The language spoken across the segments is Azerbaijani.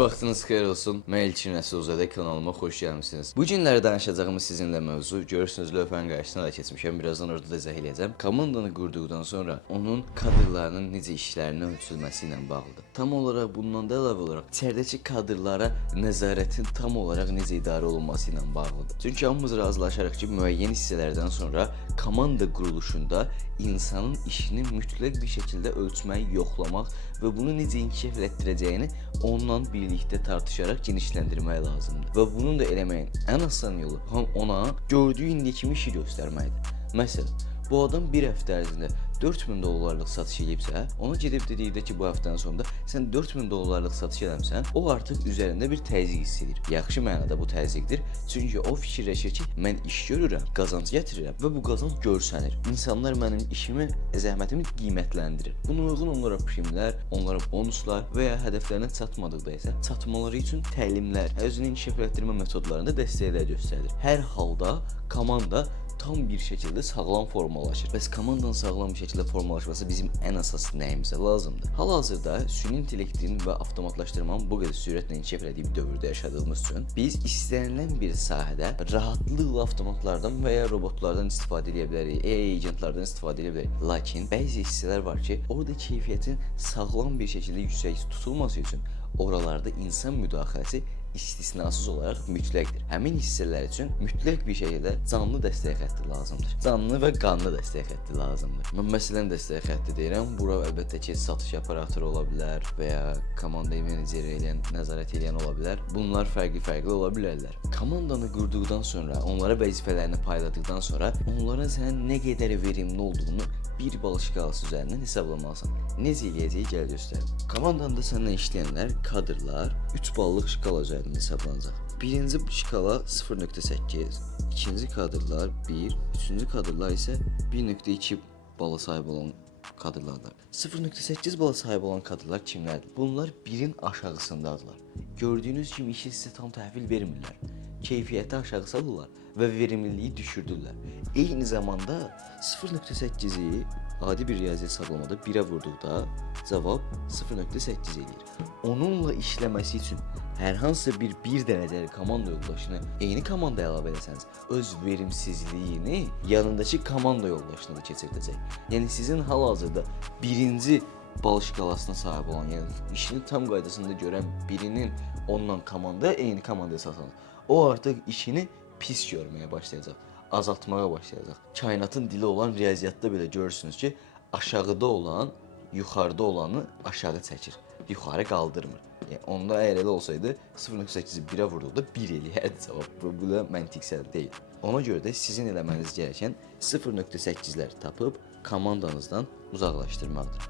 vaxtınız xeyir olsun. Mən İlkin Rəsulzadə kanalıma xoş gəlmisiniz. Bu günləri danışacağımız sizinlə mövzu, görürsünüz lövhənin qarşısına da keçmişəm. Birazdan orada da izah eləyəcəm. Komandanı qurduqdan sonra onun kadrlarının necə işlərinin ölçülməsi ilə bağlıdır. Tam olaraq bundan da əlavə olaraq içəridəki kadrlara nəzarətin tam olaraq necə idarə olunması ilə bağlıdır. Çünki hamımız razılaşarıq ki, müəyyən hissələrdən sonra komanda quruluşunda insanın işini mütləq bir şəkildə ölçmək, yoxlamaq və bunu necə inkişaf etdirəcəyini onunla birlikdə tartışaraq genişləndirmək lazımdır. Və bunun da eləməyin ən asan yolu ona gördüyü indiyə kimi işi göstərməkdir. Məsələn, bu adam bir həftə ərzində 4000 dollarlıq satış edibsə, ona gedib dedikdə ki, bu həftədən sonunda sən 4000 dollarlıq satış edəmsən, o artıq üzərində bir təzyiq hiss edir. Yaxşı mənada bu təzyiqdir. Çünki o fikirləşir ki, mən iş görürəm, qazanc gətirirəm və bu qazanc görsənir. İnsanlar mənim işimi, zəhmətimi qiymətləndirir. Buna uyğun onlara primlər, onlara bonuslar və ya hədəflərinə çatmadıqda isə çatmaları üçün təlimlər, özünü inkişaf etdirmə metodlarında dəstəklər göstərir. Hər halda komanda tam bir şəkildə sağlam formalaşır. Bəs komandanın sağlam bir şəkildə formalaşması bizim ən əsas nəyimizə lazımdır? Hal-hazırda süni intellektin və avtomatlaşdırmanın bu qədər sürətlə inkişaf etdiyi bir dövrdə yaşadığımız üçün biz istənilən bir sahədə rahatlıqla avtomatlardan və ya robotlardan istifadə edə bilərik, AI agentlardan istifadə edə bilərik. Lakin bəzi hissələr var ki, orada keyfiyyətin sağlam bir şəkildə yüksək tutulması üçün oralarda insan müdaxiləsi istisnasız olaraq mütləqdir. Həmin hissələr üçün mütləq bir şəkildə canlı dəstək xətti lazımdır. Canlı və qanlı dəstək xətti lazımdır. Mən məsələn dəstək xətti deyirəm. Bura əlbəttə ki, satış operatoru ola bilər və ya komandayı menecer edən, nəzarət edən ola bilər. Bunlar fərqli ola bilərlər. Komandanı qurduqdan sonra, onlara vəzifələrini payladıqdan sonra, onlara sən nə qədər verimli olduğunu bir bal şkalası üzərindən hesablamalısan. Necə eləyəcəyi gəl göstərim. Komandanda səninlə işləyənlər, kadrlar 3 ballıq şkala üzərindən hesablanacaq. Birinci şkala 0.8, ikinci kadrlar 1, üçüncü kadrlar isə 1.2 bala sahib olan kadrlardır. 0.8 bala sahib olan kadrlar kimlərdir? Bunlar 1-in aşağısındadırlar. Gördüyünüz kimi işi sizə tam təhvil vermirlər. Keyfiyyəti aşağı salırlar və verimliliyi düşürdürlər. Eyni zamanda 0.8-i adi bir riyazi hesablamada 1-ə vurduqda cavab 0.8 eləyir. Onunla işləməsi üçün hər hansı bir dərəcəli komanda yoldaşını eyni komandaya əlavə etsəniz, öz verimsizliyini yanındakı komanda yoldaşına da keçirdəcək. Yəni sizin hal-hazırda birinci bal şkalasına sahib olan, yəni işini tam qaydasında görən birinin onunla komanda, eyni komandaya satsanız, o artıq işini pis görməyə başlayacaq, azaltmağa başlayacaq. Kainatın dili olan riyaziyyatda belə görürsünüz ki, aşağıda olan, yuxarıda olanı aşağı çəkir, yuxarı qaldırmır. Yəni, onda əgər elə olsaydı, 0.8-i 1-ə vurduqda 1 eləyərdi cavab. Bu da məntiqsəl deyil. Ona görə də sizin eləməniz gerəkən 0.8-lər tapıb komandanızdan uzaqlaşdırmaqdır.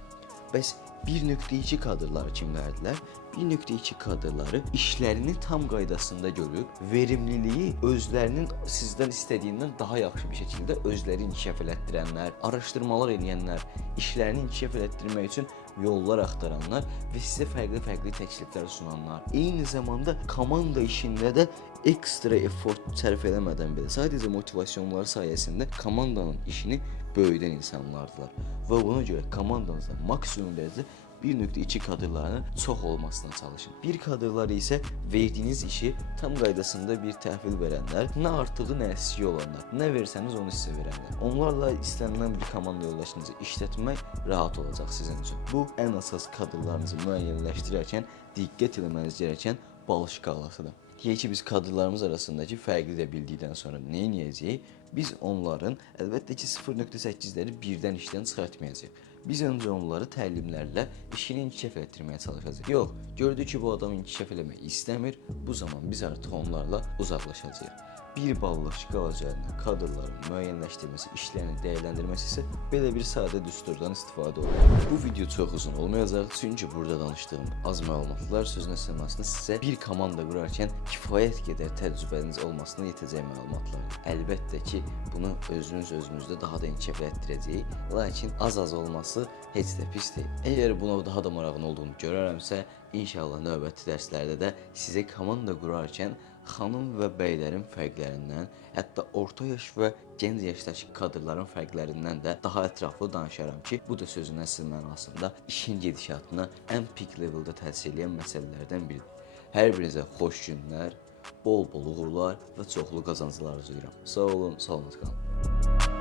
Bəs 1.2 kadrları kimlərdirlər? 1.2 kadrları işlərini tam qaydasında görüb, verimliliyi özlərinin sizdən istədiyindən daha yaxşı bir şəkildə özləri inkişaf etdirənlər, araşdırmalar edənlər, işlərini inkişaf etdirmək üçün yollar axtaranlar və sizə fərqli təkliflər sunanlar. Eyni zamanda komanda işində də ekstra effort sərf eləmədən belə sadəcə motivasyonları sayəsində komandanın işini böyüdən insanlardılar. Və buna görə komandanızda maksimum dərəcədə 1.2 kadrlarının çox olmasına çalışın. Bir kadrları isə verdiyiniz işi tam qaydasında bir təhvil verənlər, nə artığı, nə əksiyi olanlar, nə versəniz onu sizə verənlər. Onlarla istənilən bir komanda yoldaşınızı işlətmək rahat olacaq sizin üçün. Bu ən əsas kadrlarınızı müəyyənləşdirərkən diqqət etməniz gerəkən bal şkalasıdır. Deyək ki, biz kadrlarımız arasındakı fərqi də bildikdən sonra nə edəcəyik? Biz onların əlbəttə ki 0.8-ləri birdən işdən çıxartmayacağıq. Biz öncə onları təlimlərlə işini inkişaf etdirməyə çalışacağıq. Yox, gördük ki, bu adam inkişaf eləmək istəmir, bu zaman biz artıq onlarla uzaqlaşacağıq. Bir ballıq şkala üzərindən kadrların müəyyənləşdirməsi, işlərini dəyərləndirməsi isə belə bir sadə düsturdan istifadə olunur. Bu video çox uzun olmayacaq, çünki burada danışdığım az məlumatlar sözün əsasında sizə bir komanda qurarkən kifayət qədər təcrübəniz olmasına yetəcək məlumatlardır. Əlbəttə ki, bunu özünüzdə daha da inkişaf etdirəcək, lakin az olması heç də pis deyil. Əgər buna daha da marağın olduğunu görərəmsə, inşallah növbəti dərslərdə də sizə komanda qurarkən xanım və bəylərin fərqlərindən, hətta orta yaş və gənc yaşdakı kadrların fərqlərindən də daha ətraflı danışaram ki, bu da sözün əsl mənasında işin gedişatına ən peak leveldə təsir edən məsələlərdən biridir. Hər birinizə xoş günlər, bol-bol uğurlar və çoxlu qazanclar arzulayıram. Sağ olun, salamat qalın.